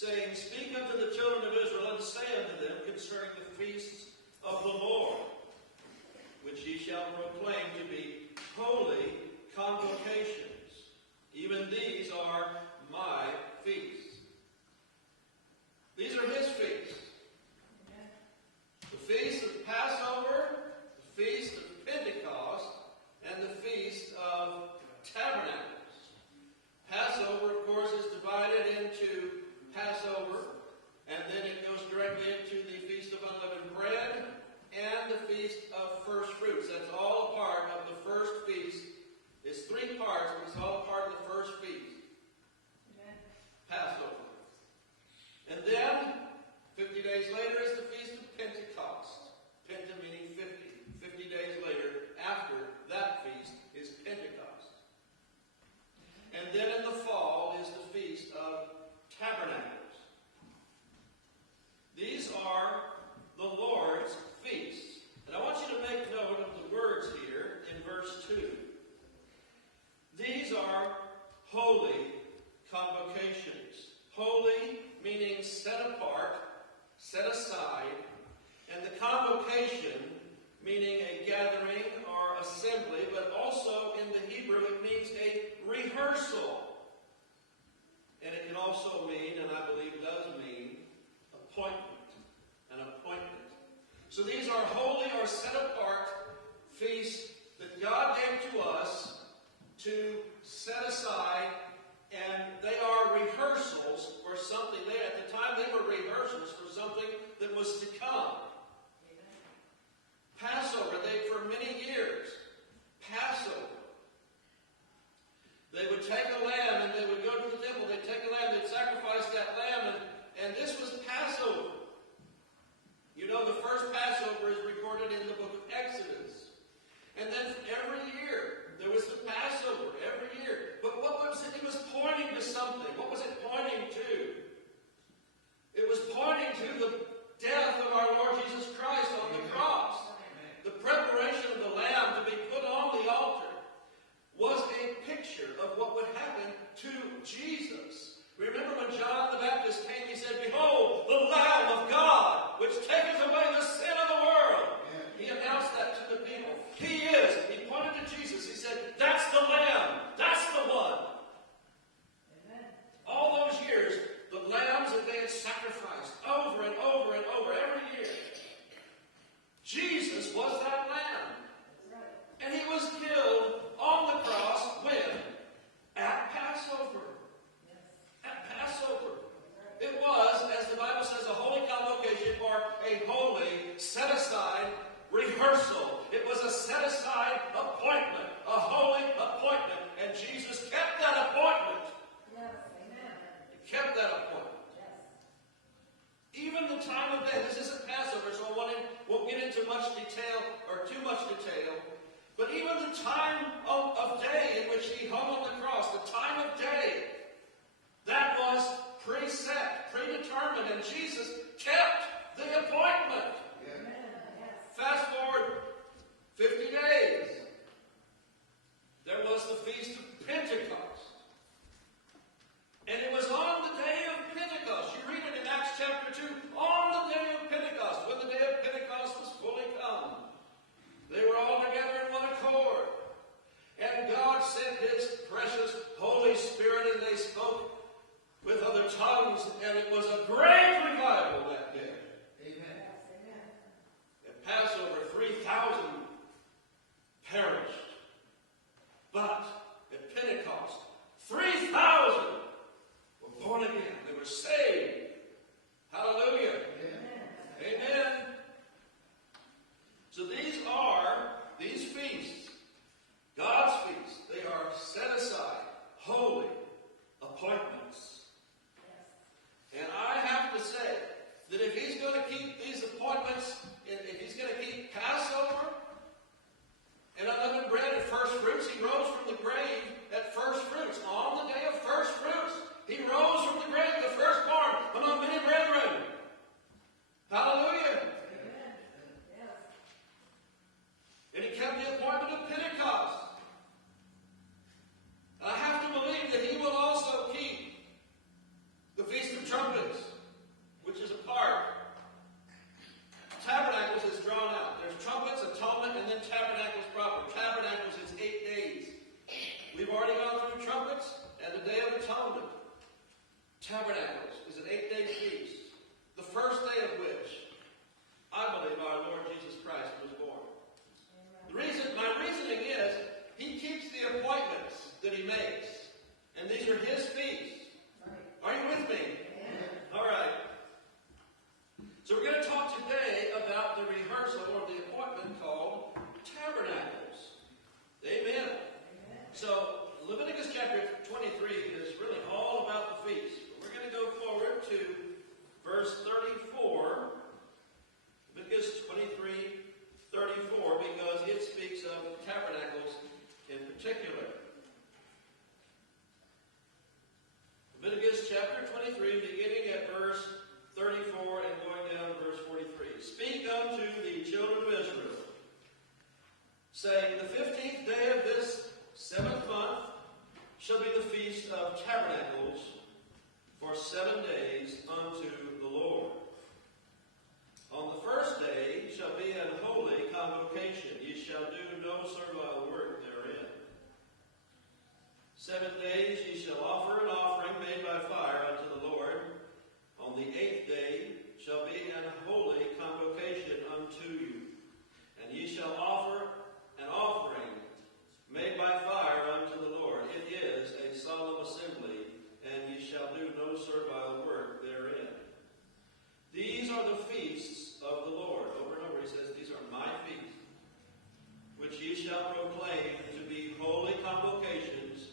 saying, Speak unto the children of Israel, and say unto them concerning the feasts of the Lord, which ye shall proclaim to be holy convocations. Even these are my feasts. These are his feasts. The feast of Passover, the feast of Pentecost, and the feast of Tabernacles. Passover, of course, is divided into Passover, and then it goes directly into the Feast of Unleavened Bread and the Feast of First Fruits. That's all a part of the first feast. It's three parts, but it's all a part of the first feast. Amen. Passover. And then, 50 days later, is the Feast of Pentecost. Penta meaning 50. 50 days later, after that feast, is Pentecost. And then in the fall is the Feast of Tabernacles. These are the Lord's feasts. And I want you to make note of the words here in verse 2. These are holy convocations. Holy meaning set apart, set aside, and the convocation meaning a gathering or assembly, but also in the Hebrew it means a rehearsal. And it can also mean, and I believe does mean, appointment. An appointment. So these are holy or set apart feasts that God gave to us to set aside, and they are rehearsals for something. At the time they were rehearsals for something that was to come. Passover, for many years, Passover. They would take a lamb and they would go to the temple. They'd take a lamb, they'd sacrifice that lamb, and this was Passover. You know, the first Passover is recorded in the book of Exodus. And then every year, there was the Passover, every year. But what was it? It was pointing to something. What was it pointing to? It was pointing to the death of our Lord Jesus Christ on the cross. The preparation of the lamb to be put on the altar was a picture of what would happen to Jesus. Remember when John the Baptist came, he said, Behold, the Lamb of God, which taketh away the sin of the world. Yeah. He announced that to the people. He pointed to Jesus. He said, that's the Lamb. That's the one. Amen. All those years, the lambs that they had sacrificed over and over and over every year, Jesus was that lamb. And he was killed on the cross when? At Passover. At Passover. It was, as the Bible says, a holy convocation or a holy set-aside rehearsal. It was a set-aside appointment, a holy appointment. And Jesus kept that appointment. Yes, amen. He kept that appointment. Even the time of day, this isn't Passover, so I won't get into much detail or too much detail. But even the time of day in which he hung on the cross, the time of day, that was preset, predetermined, and Jesus kept the appointment. Yeah. Fast forward 50 days. There was the Feast of Pentecost. And it was on the day of Pentecost. You read it in Acts chapter 2. On the day of Pentecost, when the day of Pentecost was fully come, they were all together in one accord. And God sent his precious Holy Spirit, and they spoke with other tongues, and it was a great revival that day. Amen. At Passover, 3,000 perished. But at Pentecost, 3,000 were born again. They were saved. Hallelujah. Amen. Amen. So these feasts, God's feasts, they are set aside, holy appointments. And I have to say that if he's going to keep these appointments, if he's going to keep Passover and unleavened bread at first fruits, he rose from the grave at first fruits. On the day of first fruits, he rose from the grave, the firstborn among many brethren. Hallelujah. Amen. Yes. And he kept the appointment of Pentecost. And I have to believe that he will also keep the Feast of Trumpets. 15th day of this 7th month shall be the Feast of Tabernacles for 7 days unto the Lord. On the first day shall be an holy convocation. Ye shall do no servile work therein. 7 days ye shall offer an offering made by fire unto the Lord. On the 8th day shall be an holy convocation unto you. And ye shall offer an offering made by fire unto the Lord. It is a solemn assembly, and ye shall do no servile work therein. These are the feasts of the Lord. Over and over he says, these are my feasts, which ye shall proclaim to be holy convocations,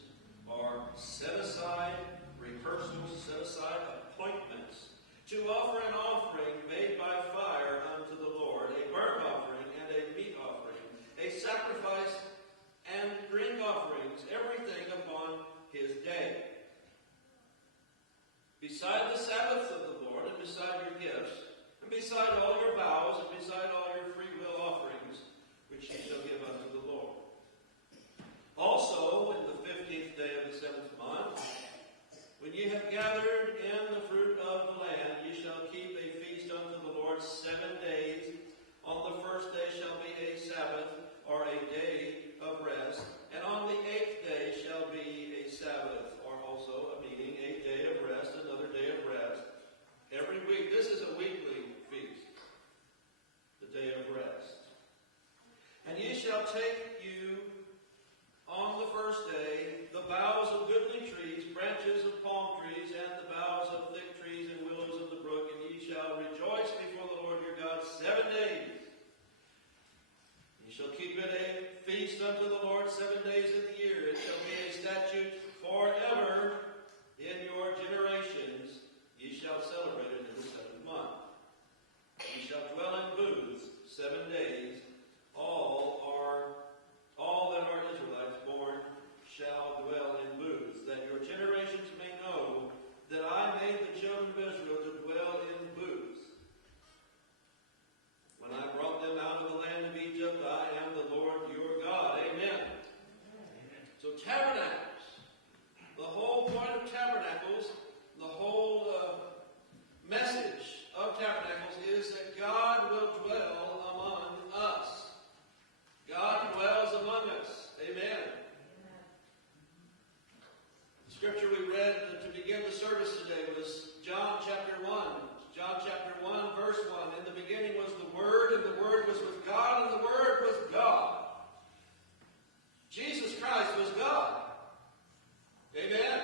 or set aside rehearsals, set aside appointments, to offer an offering made by fire unto the Lord, a burnt offering and a meat offering, a sacrifice and drink offerings, everything upon his day. Beside the Sabbath of the Lord, and beside your gifts, and beside all your vows, and beside all your free will offerings, which ye shall give unto the Lord. Also, in the 15th day of the 7th month, when ye have gathered in the fruit of the land, ye shall keep a feast unto the Lord 7 days. On the first day shall be a Sabbath, or a day of rest, and on the 8th day shall be a Sabbath, or also a meeting, a day of rest, another day of rest. Every week, this is a weekly feast, the day of rest. And ye shall take you on the first day the boughs of goodly trees, branches of palm trees, and the boughs of thick trees and willows of the brook, and ye shall rejoice before the Lord your God 7 days. Ye shall keep it a feast unto the Lord 7 days in the year. It shall be a statute forever in your generations. Ye shall celebrate it in the 7th month. Ye shall dwell in booths 7 days. All that are Israelites born shall dwell in booths, that your generations may know that I made the children of Israel to dwell in booths. When I brought them out of the land of Egypt, I am the Lord your God. Amen. So tabernacles, the whole point of tabernacles, the whole message of tabernacles is that God will dwell among us. God dwells among us. Amen. The scripture we read to begin the service today was John chapter 1. John chapter 1, verse 1. In the beginning was the Word, and the Word was with God, and the Word was God. Jesus Christ was God. Amen.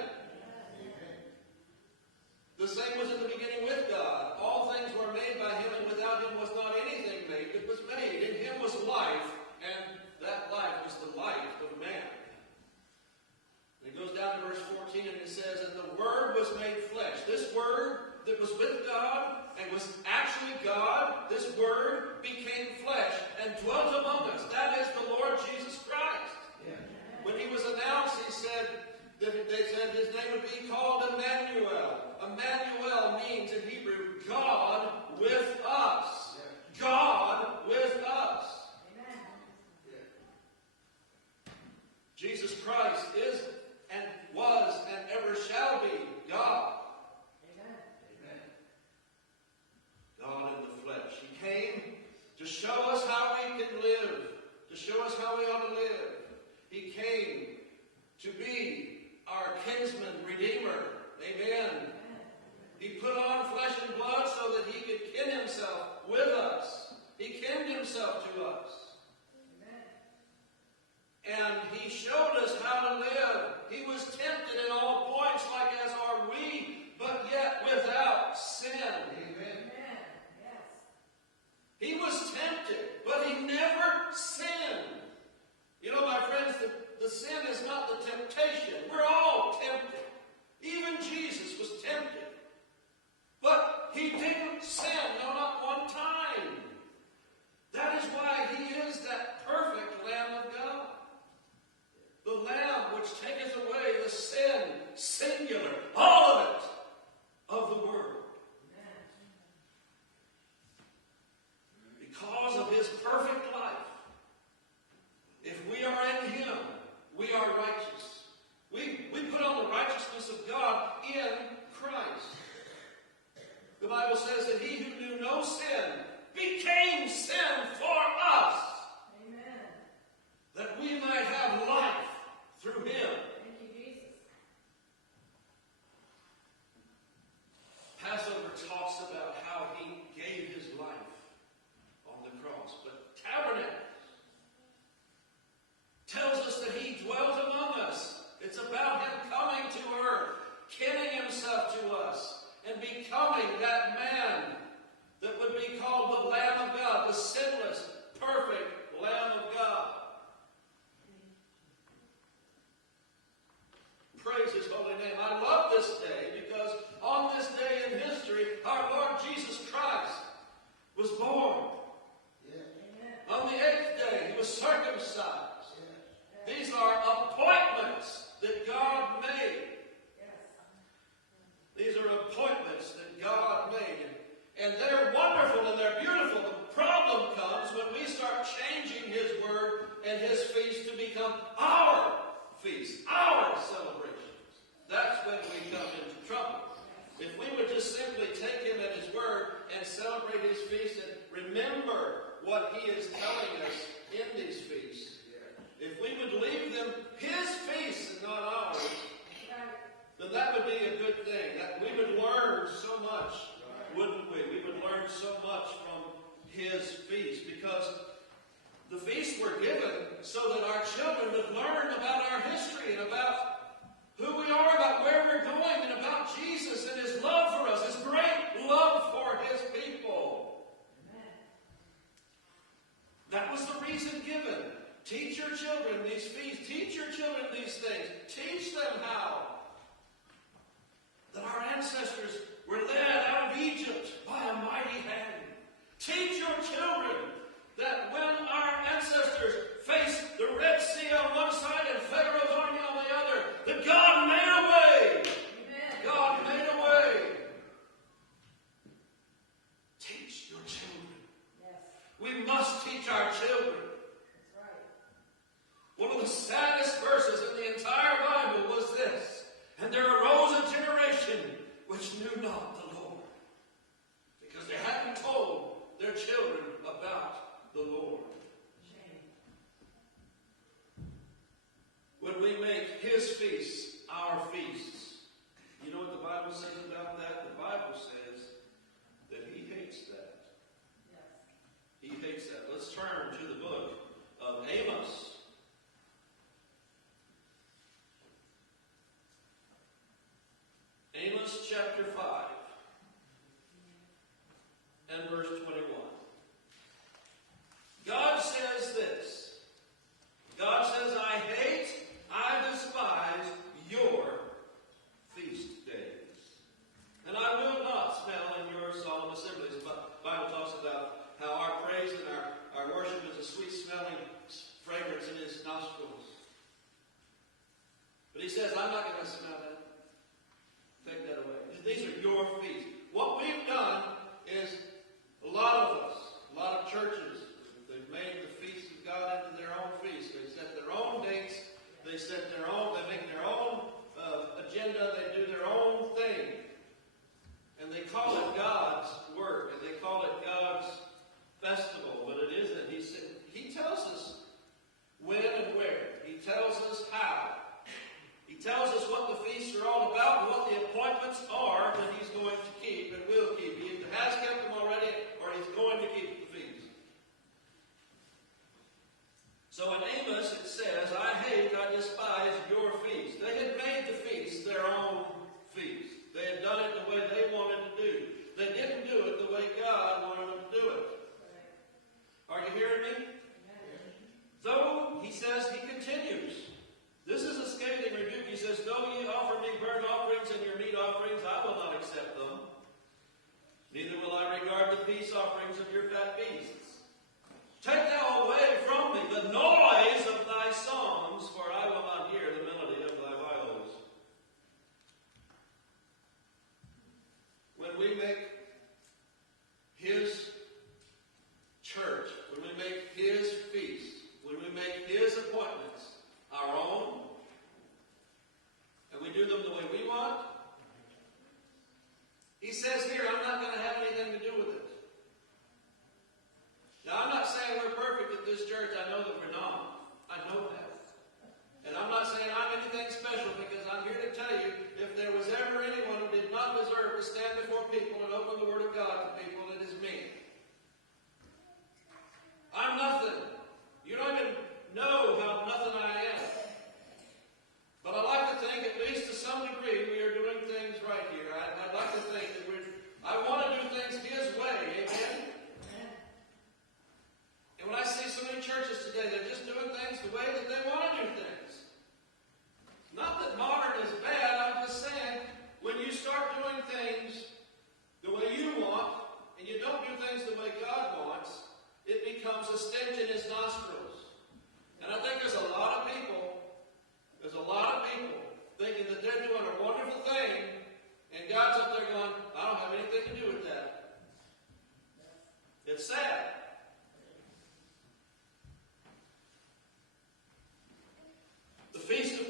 The same was in the beginning with God. All things were made by Him, and without Him was not anything made that was made. In Him was life, and that life was the light of man. And it goes down to verse 14, and it says, and the Word was made flesh. This Word that was with God and was actually God, this Word became flesh and dwelt among us. That is the Lord Jesus Christ. Yeah. When He was announced, they said His name would be called Emmanuel. Emmanuel means in Hebrew, God with us. Yeah. God with us. Amen. Yeah. Jesus Christ is and was and ever shall be God. Amen. Amen. God in the flesh. He came to show us how we can live, to show us how we ought to live. He came to be our kinsman, redeemer. Amen. He put on flesh and blood so that He could kin Himself with us. He kinned Himself to us. And He showed us how to live. He was tempted in all points, like as are we, but yet without sin. Amen. Yes. He was tempted, but He never sinned. You know, my friends, the sin is not the temptation. We're all tempted. Even Jesus was tempted. But He didn't sin, no, not one time. That is why He is that perfect Lamb of God. The Lamb which taketh away the sin, singular, all of it, of the world. Because of His perfect life, if we are righteous. We put on the righteousness of God in Christ. The Bible says that he who knew no sin became sin for us. Amen. That we might have life through him. Thank you, Jesus. Passover talks about how he gave his life on the cross. But Tabernacles tells us that he dwelt among us. It's about him coming to earth, kinning himself to us, and becoming that man that would be called the Lamb of God, the sinless, perfect Lamb of God. Praise his holy name. I love this day because on this day in history, our Lord Jesus Christ was born. Yeah. On the 8th day, he was circumcised. Yeah. These are appointments that God made. These are appointments that God made. And they're wonderful and they're beautiful. The problem comes when we start changing his word and his feast to become our feast, our celebrations. That's when we come into trouble. If we would just simply take him at his word and celebrate his feast and remember what he is telling us in these feasts, if we would leave them his feasts and not ours, then that would be a good thing. That we would learn so much, wouldn't we? We would learn so much from his feast, because the feasts were given so that our children would learn about our history and about who we are, about where we're going, and about Jesus and his love for us, his great love for his people. Amen. That was the reason given. Teach your children these feasts. Teach your children these things. Teach them how that our ancestors were led out of Egypt by a mighty hand. Teach your children that when our ancestors faced the Red Sea on one side and Pharaoh's army on the other, that God made a way. Amen. God made a way. Teach your children. Yes. We must teach our children. That's right. One of the saddest verses in the entire Bible was this: and there arose a generation which knew not the Lord, because they hadn't told their children about the Lord. Shame. When we make his feasts our feasts, you know what the Bible says about that? The Bible says that he hates that. Yes. He hates that. Let's turn to the book of Amos. Amos chapter 5 and verse 21. God says this. God says, I hate, I despise your feast days. And I will not smell in your solemn assemblies. The Bible talks about how our praise and our worship is a sweet smelling fragrance in his nostrils. But he says, I'm not going to smell that. Take that away. These are your feasts. What we've done is a lot of us, a lot of churches, they've made the feast of God into their own feast. They set their own dates. They set their own. They make their own agenda. They do their own thing, and they call it God's work, and they call it God's festival. But it isn't. He tells us when and where. He tells us how. He tells us what the feasts are all about and what the appointments are that he's going to keep and will keep. He either has kept them already or he's going to keep the feast. So in Amos it says, I hate, I despise your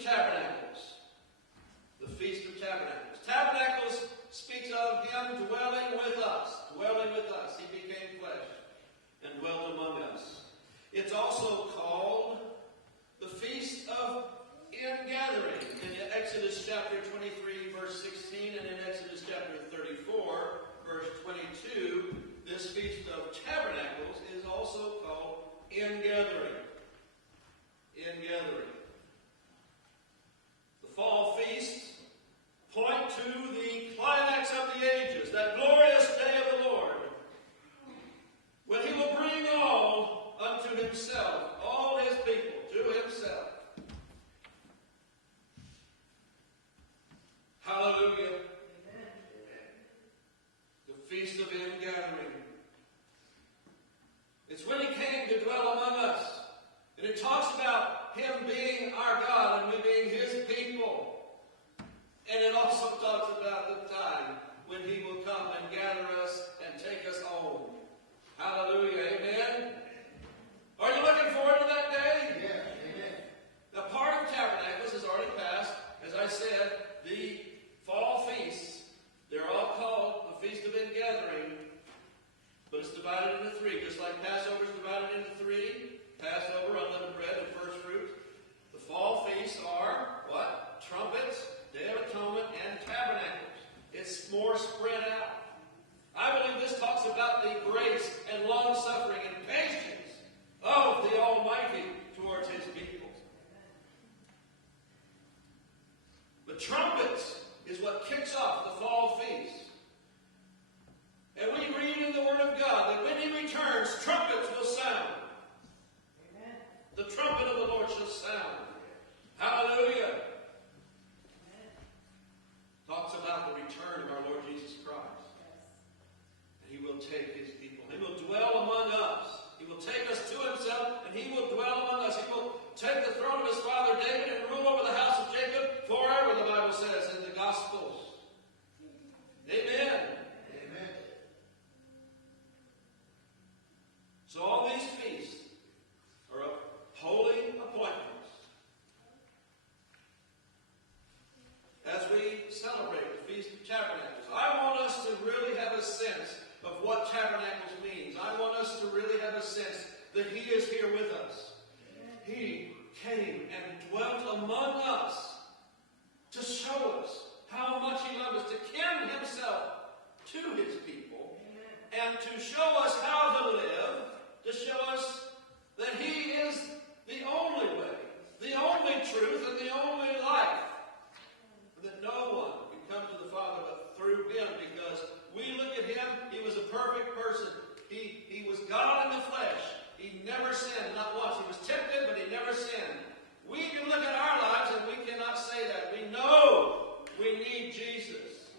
Tabernacles. The Feast of Tabernacles. Tabernacles speaks of him dwelling with us. Dwelling with us. He became flesh and dwelt among us. It's also called the Feast of Ingathering in Exodus chapter 23, verse 16, and in Exodus chapter 34, verse 22, this Feast of Tabernacles is also called Ingathering. Ingathering. The fall feasts point to the climax of the ages, that glorious day of the Lord, when he will bring all unto himself, all his people to himself. Hallelujah. Amen. The Feast of Ingathering. It's when he came to dwell among us. And it talks about him being our God and we being his people. And it also talks about the time when he will come and gather us and take us home. Hallelujah. Amen. Are you looking forward to that day? Yes. Amen. Now, part of Tabernacles has already passed. As I said, the fall feasts, they're all called the Feast of Ingathering, but it's divided into three. Just like Passover is divided into three: Passover, unleavened bread, and first fruits. The fall feasts are what? Trumpets, Day of Atonement, and Tabernacles. It's more spread out. I believe this talks about the grace and long-suffering and patience of the Almighty towards his people. The trumpets is what kicks off the fall feast. And we read in the Word of God that when he returns, trumpets will sound. Amen. The trumpet of the Lord shall sound. Hallelujah. Amen. Talks about the return of our Lord Jesus Christ. And he will take his people. He will dwell among us. He will take us to himself, and he will dwell among us. He will take the throne of his father David and rule over the house of Jacob forever, the Bible says in the Gospels. Amen. Amen. So all these feasts are holy appointments. As we celebrate the Feast of Tabernacles, I want us to really have a sense of what Tabernacles means. I want us to really have a sense that he is here with us. He came and dwelt among us to show us how much he loved us, to kin himself to his people, and to show us how to live, to show us that he is the only way, the only truth, and the only life. And that no one can come to the Father but through him, because we look at him, he was a perfect person. He was God in the flesh. He never sinned, not once. He was tempted, but he never sinned. We can look at our lives and we cannot say that. We know we need Jesus.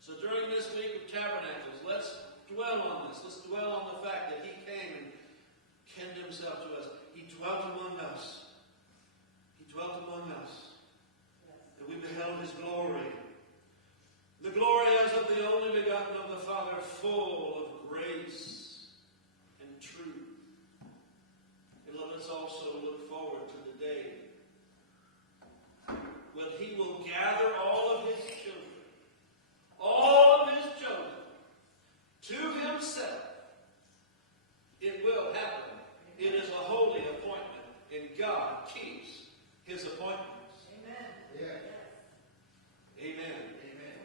So during this week of Tabernacles, let's dwell on this. Let's dwell on the fact that he came and kenned himself to us. He dwelt among us. He dwelt among us. And we beheld his glory. The glory as of the only begotten of the Father, full of grace and truth. And let us also look forward to the day when he will gather all of his children, to himself. It will happen. It is a holy appointment, and God keeps his appointments. Amen. Yeah. Amen.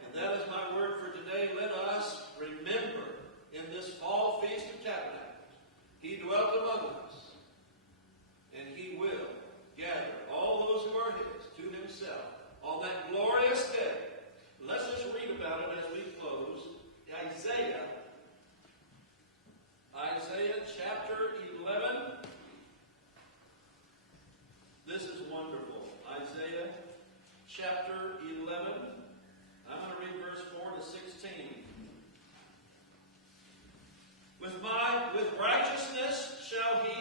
And that is my word for today. Let us remember in this fall Feast of Tabernacles, he dwelt among us, and he will gather all those who are his to himself on that glorious day. Let's just read about it as we close. Isaiah chapter 11. This is wonderful. Isaiah chapter 11. I'm going to read verse 4 to 16. With righteousness shall he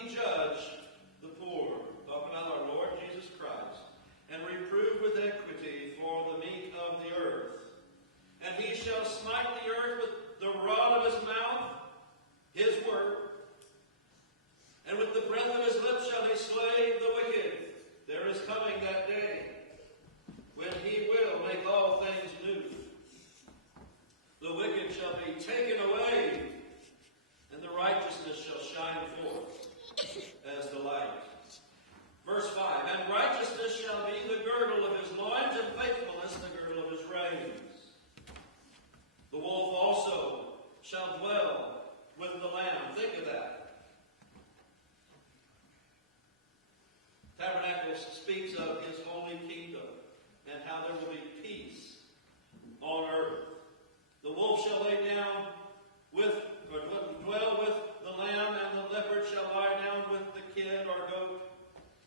psalmist speaks of his holy kingdom and how there will be peace on earth. The wolf shall lay down with, or dwell with the lamb, and the leopard shall lie down with the kid or goat,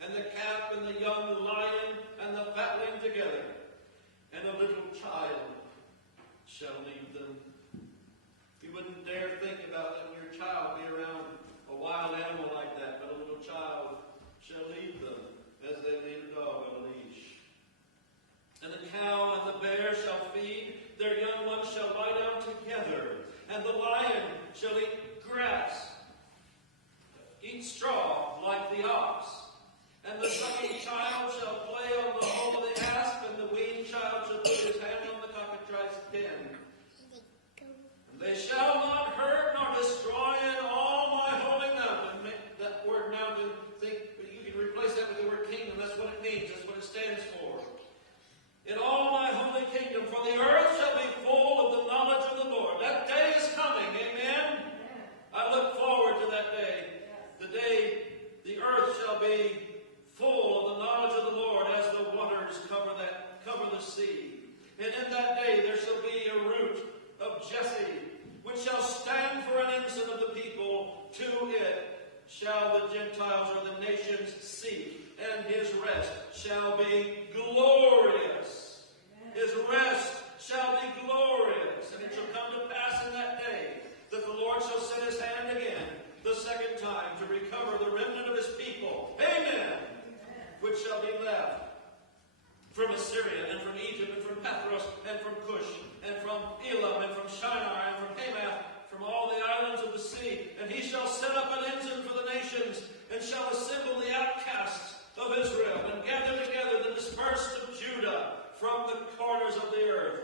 and the calf and the young lion and the fatling together, and a little child shall lead them. You wouldn't dare think about letting your child be around a wild animal like that, but a little child shall lead them as they lead a dog on a leash. And the cow and the bear shall feed, their young ones shall lie down together, and the lion shall eat grass, eat straw like the ox. And the sucking child shall play on the hole of the asp, and the weaned child shall put his hand on the cockatrice den. And they shall not hurt nor destroy in all my holy mountain. Make that word mountain, you can replace that with the word kingdom. That's what it means. That's what it stands for. In all my holy kingdom, for the earth shall be full of the knowledge of the Lord. That day is coming. Amen? I look forward to that day. The day the earth shall be full of the knowledge of the Lord, as the waters cover the sea. And in that day there shall be a root of Jesse, which shall stand for an ensign of the people. To it shall the Gentiles or the nations seek, and his rest shall be glorious. His rest shall be glorious. And it shall come to pass in that day that the Lord shall set his hand again, the second time, to recover the remnant of his people. Amen. Which shall be left from Assyria, and from Egypt, and from Pathros, and from Cush, and from Elam, and from Shinar, and from Hamath, from all the islands of the sea. And he shall set up an ensign for the nations, and shall assemble the outcasts of Israel, and gather together the dispersed of Judah from the corners of the earth.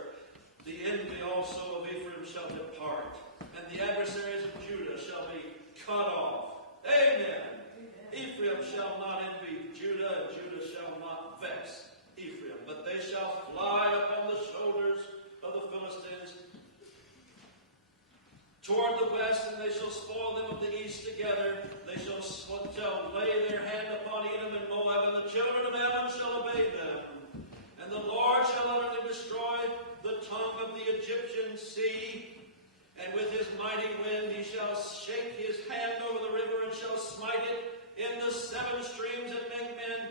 The envy also of Ephraim shall depart, and the adversaries of Judah shall be cut off. Amen. Ephraim shall not envy Judah, and Judah shall not vex Ephraim, but they shall fly upon the shoulders of the Philistines toward the west, and they shall spoil them of the east together. They shall lay their hand upon Edom and Moab, and the children of Ammon shall obey them. And the Lord shall utterly destroy the tongue of the Egyptian sea, and with his mighty wind he shall shake his hand over the river, and shall smite it in the seven streams, and make men